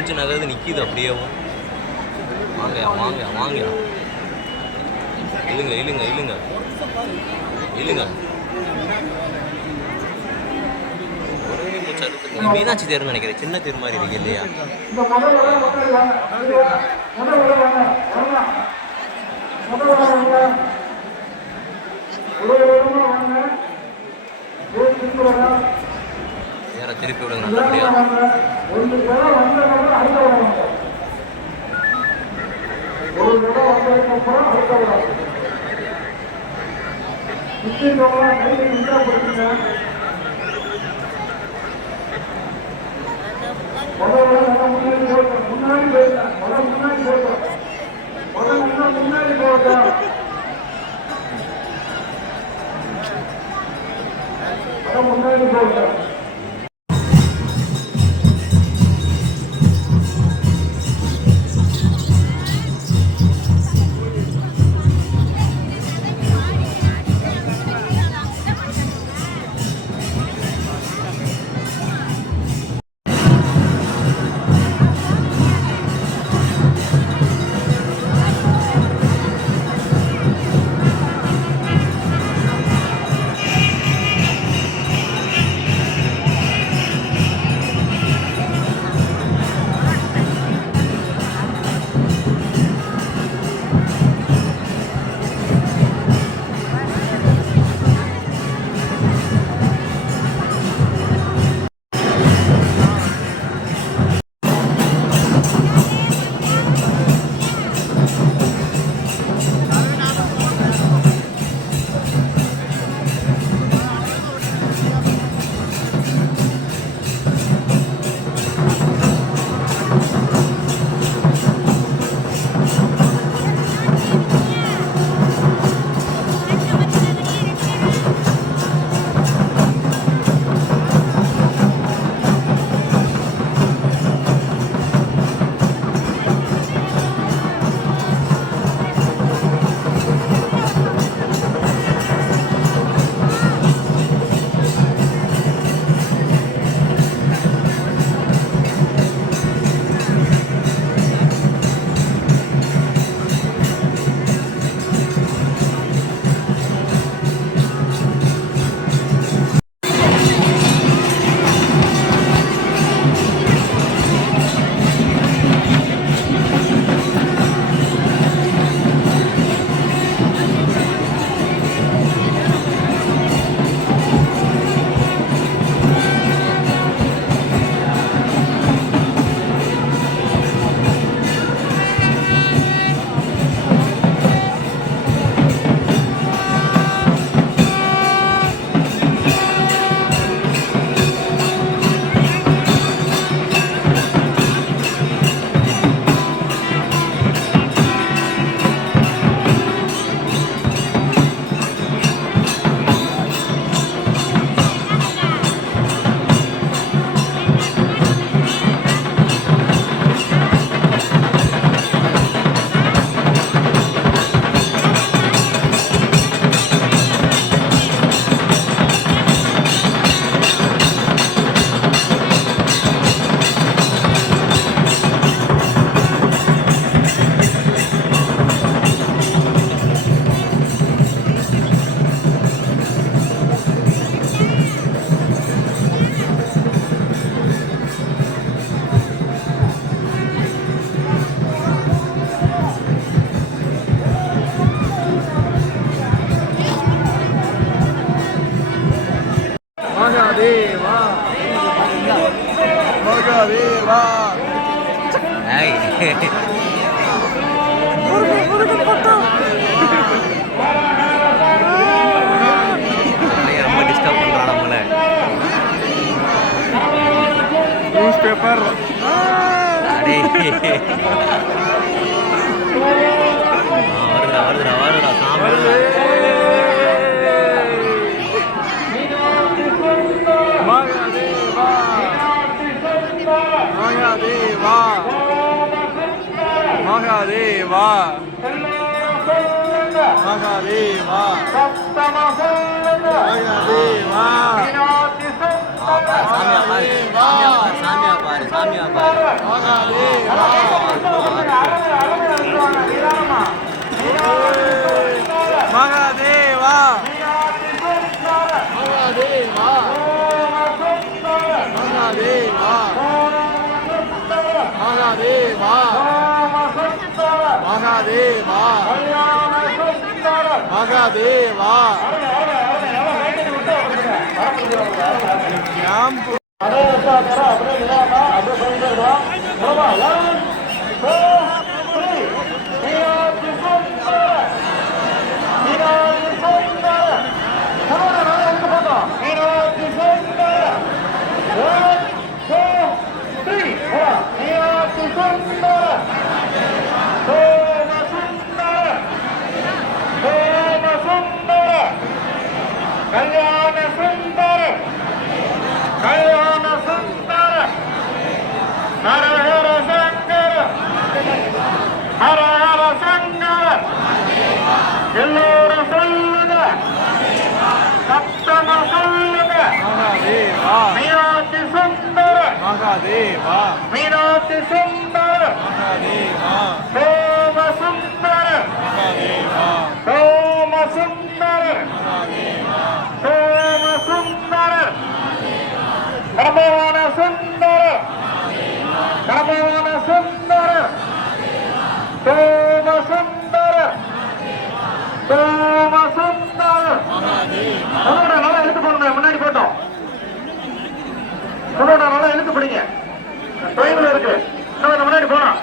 Inch நகர்ந்து நிற்கிது அப்படியேவும். வாங்கயா வாங்கயா வாங்கயா, இழுங்க இழுங்க இழுங்க இழுங்க. ஒரே மூச்சு அறுத்து மீனாட்சி தேர்னு நினைக்கிறேன். சின்ன தேர் மாதிரி இருக்கு இல்லையா? யாரை திருப்பி விடுங்க நல்லபடியா. ரொம்ப டிஸ்டர்ப் பண்றான் நம்மள. நியூஸ் பேப்பர் வருதுடா வருதுடா வருடா சாமி. மகாதேவா மகாதேவா மகாதேவா சாமியா பாரு சாமியா பாரு சாமியா பாரு மகாதேவா மகாதேவா கல்யாண சுந்தர கல்யாண சுந்தர ஹரஹர சங்கர ஹரஹர சங்கர எல்லோரும் சொல்லுங்க சத்தமா சொல்லுங்க மீனாட்சி சுந்தர மீனாட்சி சுந்தர சோம சுந்தர சோம சுந்தர சோம சுந்தர கர்மவான சுந்தர கர்மவான சுந்தர சோம சுந்தர சோம சுந்தர நல்லா இழுத்து போடுங்க முன்னாடி போட்டோம் நல்லா இழுத்து பிடிங்க தொழில் இருக்கு இன்னும் முன்னாடி போனோம்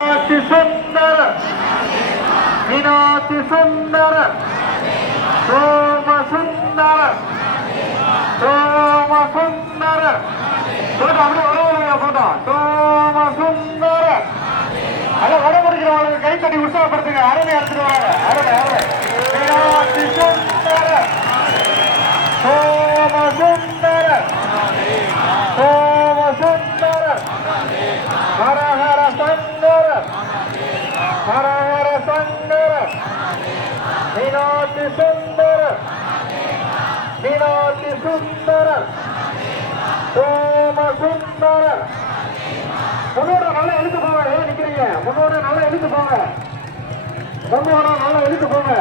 மீனாட்சி சுந்தர மீனாட்சி சுந்தர சோம சுந்தர சோம சுந்தர போட்டோம் அப்படியே வரவழையா போட்டோம் சோம சுந்தர அதை வர முடிக்கிறவங்களுக்கு கை தட்டி உற்சாகப்படுத்துங்க அரணை எடுத்துட்டு வராங்க அரணை அரணை மீனாட்சி சுந்தர சோம சுந்தர சோம சுந்தர ஹரஹர சங்கர ஹரஹர சங்கர மீனாட்சி சுந்தர மீனாட்சி சுந்தர சோம சுந்தர முன்னோட நல்லா இழுத்து போங்க ஏன் நிக்கிறீங்க முன்னோட நல்லா இழுத்து போங்க முன்னோட நல்லா இழுத்து போங்க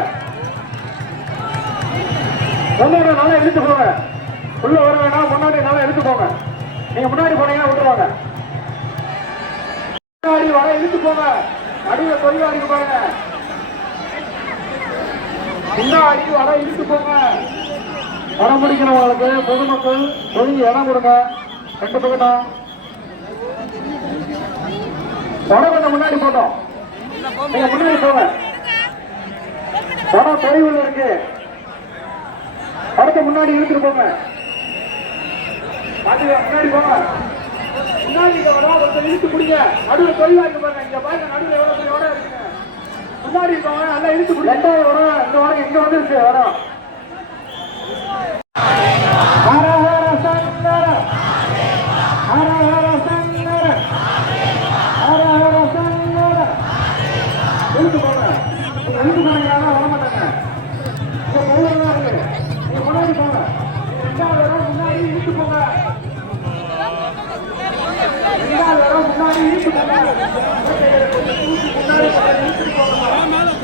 முன்னோட நல்லா இழுத்து போங்க உள்ள வர வேணாம் முன்னாடி நல்லா இழுத்து போங்க நீங்க முன்னாடி போனீங்கன்னா விட்டுருவாங்க முன்னாடி வர இழுத்து போங்க நடுவே தொழிலாளிக்கு பாருங்க முன்னாடி வர இழுத்து போங்க வர முடிக்கிறவங்களுக்கு பொதுமக்கள் தொழில் இடம் கொடுங்க ரெண்டு பக்கட்டும் கொஞ்சம் முன்னாடி போட்டோம் நீங்க முன்னாடி போங்க படம் தொலைவில் இருக்கு படத்தை முன்னாடி இழுத்துட்டு போங்க முன்னாடி போங்க முன்னாடி வரோம் கொஞ்சம் இழுத்து பிடிங்க நடுவில் தொழிலாளி பாருங்க இங்க பாருங்க நடுவில் எவ்வளவு பெரிய வடம் இருக்குங்க முன்னாடி இருக்கவங்க நல்லா இழுத்து பிடிங்க ரெண்டாவது வரும் இந்த வரம் இங்க வந்துருச்சு வரோம் ஹரஹர சங்கர ஹரஹர சங்கர ஹரஹர சங்கர இழுத்து போங்க இழுத்து போனீங்கன்னா வர மாட்டாங்க இங்க பொருள் இருக்கு நீங்க முன்னாடி போங்க ரெண்டாவது வரம் முன்னாடி இழுத்து போங்க ரெண்டாவது வரம் முன்னாடி இழுத்து போங்க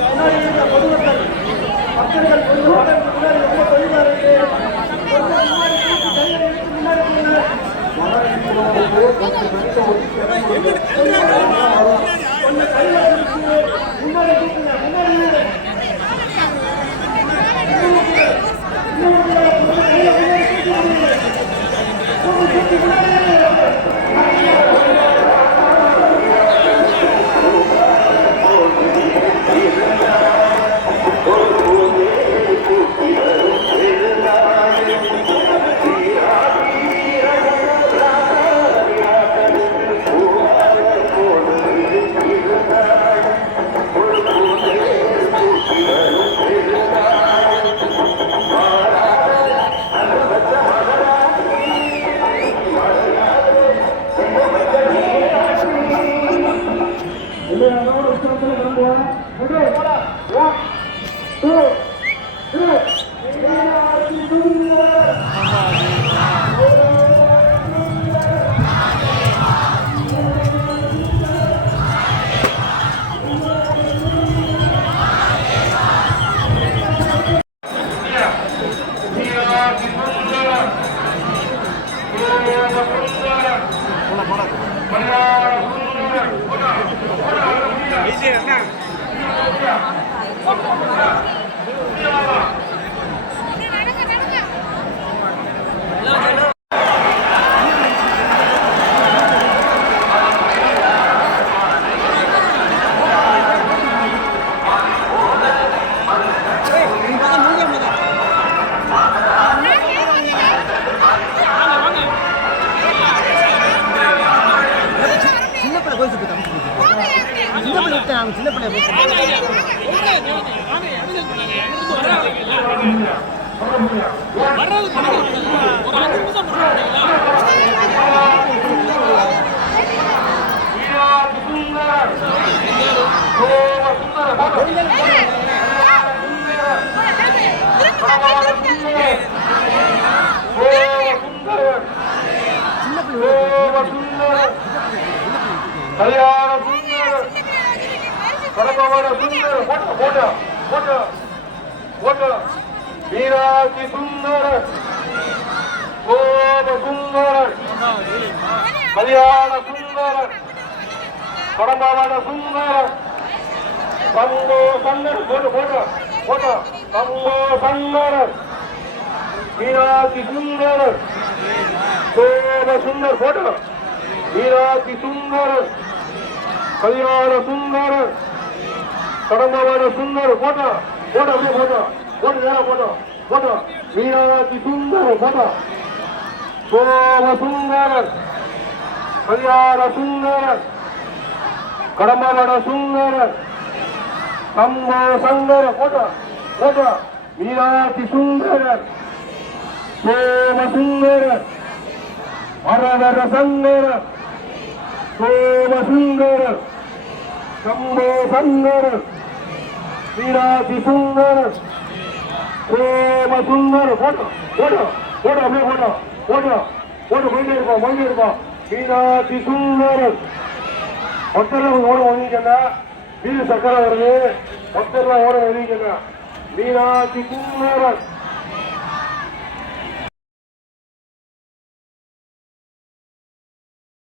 முன்னாடி இருக்க பொதுமக்கள் மக்கள்கள் கொஞ்சம் முன்னாடி ரொம்ப தொழிலாக இருக்கு One, two, சின்ன பிள்ளை போய் சின்ன பிள்ளை விட்டேன் சின்ன பிள்ளை கல்யாண சுந்தர் பரமவன சுந்தர் போட்டோ மீனாட்சி சுந்தர் கோப சுந்தர் கல்யாண சுந்தர் பரமவன சுந்தர் கம்போ சந்தர் போட்டோ கம்போ சந்தர் மீனாட்சி சுந்தர் கோப சுந்தர் போட்டோ மீனாட்சி சுந்தர் கல்யாண சுந்தர் கடம்பவன சுந்தர் போட்டோ அப்படியே போட்டோ மீனாட்சி சுந்தர் போட்டோ சோம சுந்தர் கல்யாண சுந்தர் கடம்பவன சுந்தர் சம்போ சந்தர் போட்டோ மீனாட்சி சுந்தர் சோம சுந்தர் வரவர சந்தர் சோம சுந்தர் சம்போ சந்தர் மீனாட்சி சுந்தர் சோம சுந்தர் போட்டோ அப்படியே போட்டோ போயிட்டே இருப்போம் மீனாட்சி சுந்தர் ஒருத்தர் ஓட ஒதுங்கிக்கங்க வீடு சக்கரை வருது ஒருத்தர் ஓட ஒதுங்கிக்கங்க மீனாட்சி சுந்தர்